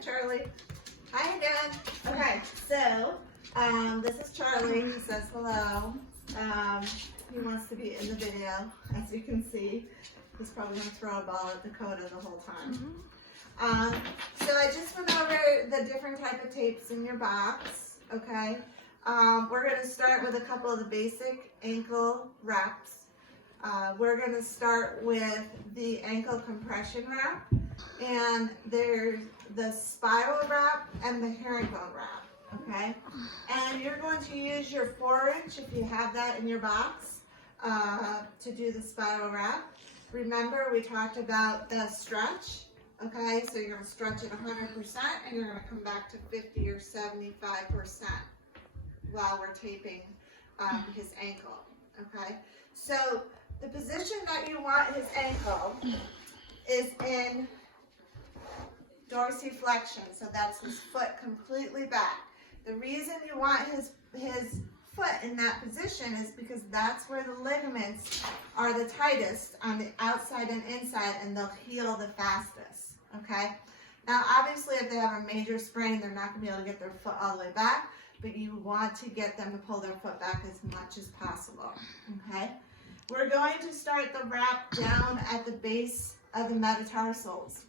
Charlie. Hi again. Okay, so this is Charlie. He says hello. He wants to be in the video, as you can see. He's probably going to throw a ball at Dakota the whole time. So I just went over the different type of tapes in your box. Okay. We're going to start with a couple of the basic ankle wraps. We're going to start with the ankle compression wrap, and there's the spiral wrap and the herringbone wrap, okay? And you're going to use your 4-inch, if you have that in your box, to do the spiral wrap. Remember, we talked about the stretch, okay? So you're going to stretch it 100%, and you're going to come back to 50 or 75% while we're taping his ankle, okay? So the position that you want his ankle is in dorsiflexion, so that's his foot completely back. The reason you want his foot in that position is because that's where the ligaments are the tightest on the outside and inside, and they'll heal the fastest, okay? Now, obviously, if they have a major sprain, they're not going to be able to get their foot all the way back, but you want to get them to pull their foot back as much as possible, okay? We're going to start the wrap down at the base of the metatarsals.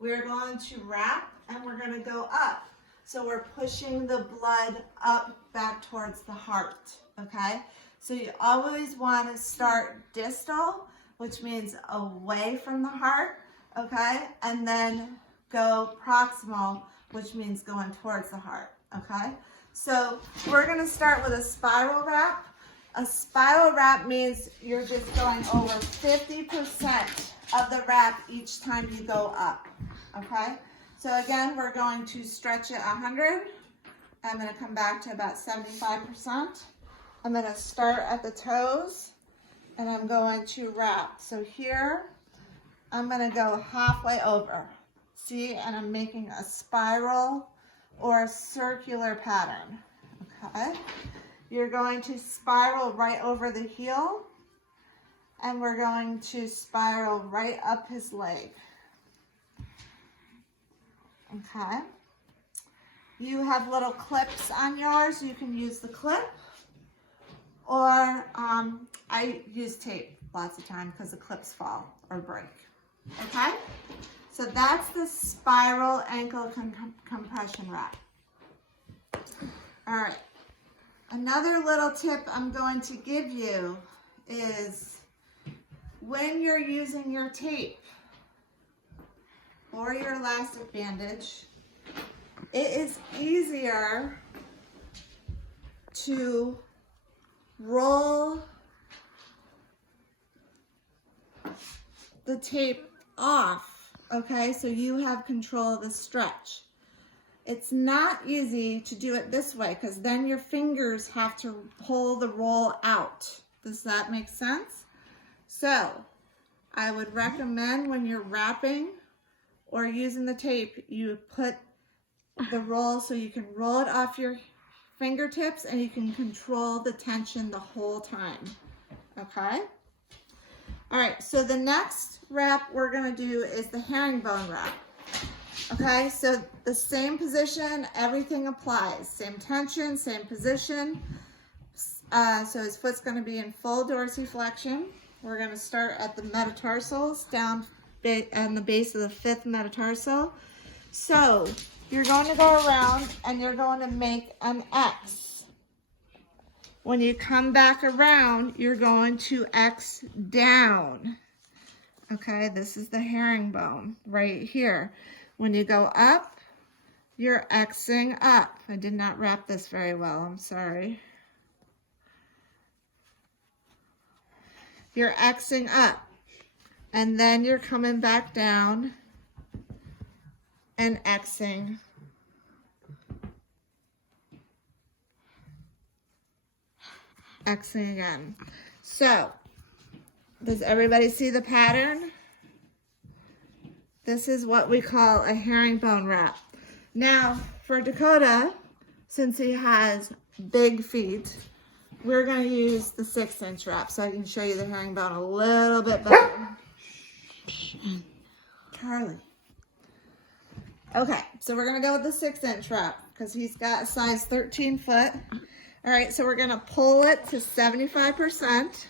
We're going to wrap and we're going to go up. So we're pushing the blood up back towards the heart, okay? So you always want to start distal, which means away from the heart, okay? And then go proximal, which means going towards the heart, okay? So we're going to start with a spiral wrap. A spiral wrap means you're just going over 50% of the wrap each time you go up, okay? So again, we're going to stretch it 100. I'm going to come back to about 75%. I'm going to start at the toes, and I'm going to wrap. So here, I'm going to go halfway over. See, and I'm making a spiral or a circular pattern, okay? You're going to spiral right over the heel, and we're going to spiral right up his leg. Okay. You have little clips on yours. You can use the clip, or I use tape lots of time because the clips fall or break. Okay. So that's the spiral ankle compression wrap. All right. Another little tip I'm going to give you is when you're using your tape or your elastic bandage, it is easier to roll the tape off, okay? So you have control of the stretch. It's not easy to do it this way because then your fingers have to pull the roll out. Does that make sense? So I would recommend when you're wrapping or using the tape, you put the roll so you can roll it off your fingertips and you can control the tension the whole time, okay? All right, so the next wrap we're gonna do is the herringbone wrap. Okay, so the same position, everything applies. Same tension, same position. So his foot's going to be in full dorsiflexion. We're going to start at the metatarsals, down on the base of the 5th metatarsal. So you're going to go around and you're going to make an X. When you come back around, you're going to X down. Okay, this is the herringbone right here. When you go up, you're Xing up. I did not wrap this very well, I'm sorry. You're Xing up. And then you're coming back down and Xing. Xing again. So, does everybody see the pattern? This is what we call a herringbone wrap. Now, for Dakota, since he has big feet, we're going to use the 6-inch wrap so I can show you the herringbone a little bit better. Charlie. Okay, so we're gonna go with the 6-inch wrap because he's got a size 13 foot. All right, so we're gonna pull it to 75%.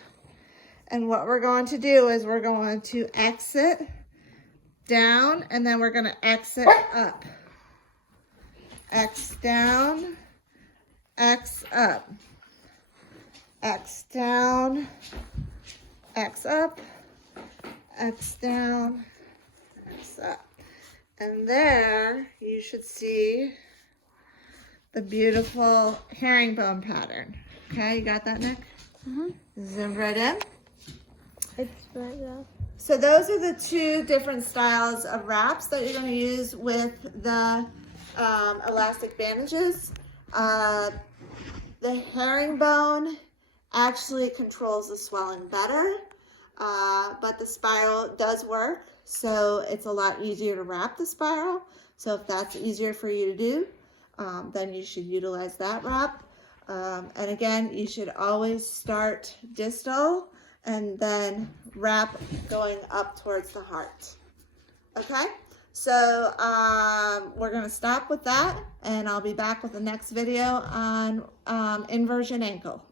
And what we're going to do is we're going to exit down and then we're gonna exit up. X down, X up, X down, X up, X down, X up. And there you should see the beautiful herringbone pattern. Okay, you got that, Nick? Mm-hmm. Zoom right in. It's right there. So those are the two different styles of wraps that you're going to use with the elastic bandages. The herringbone actually controls the swelling better, but the spiral does work, so it's a lot easier to wrap the spiral. So if that's easier for you to do, then you should utilize that wrap. And again, you should always start distal and then wrap going up towards the heart. Okay, so we're gonna stop with that, and I'll be back with the next video on inversion ankle.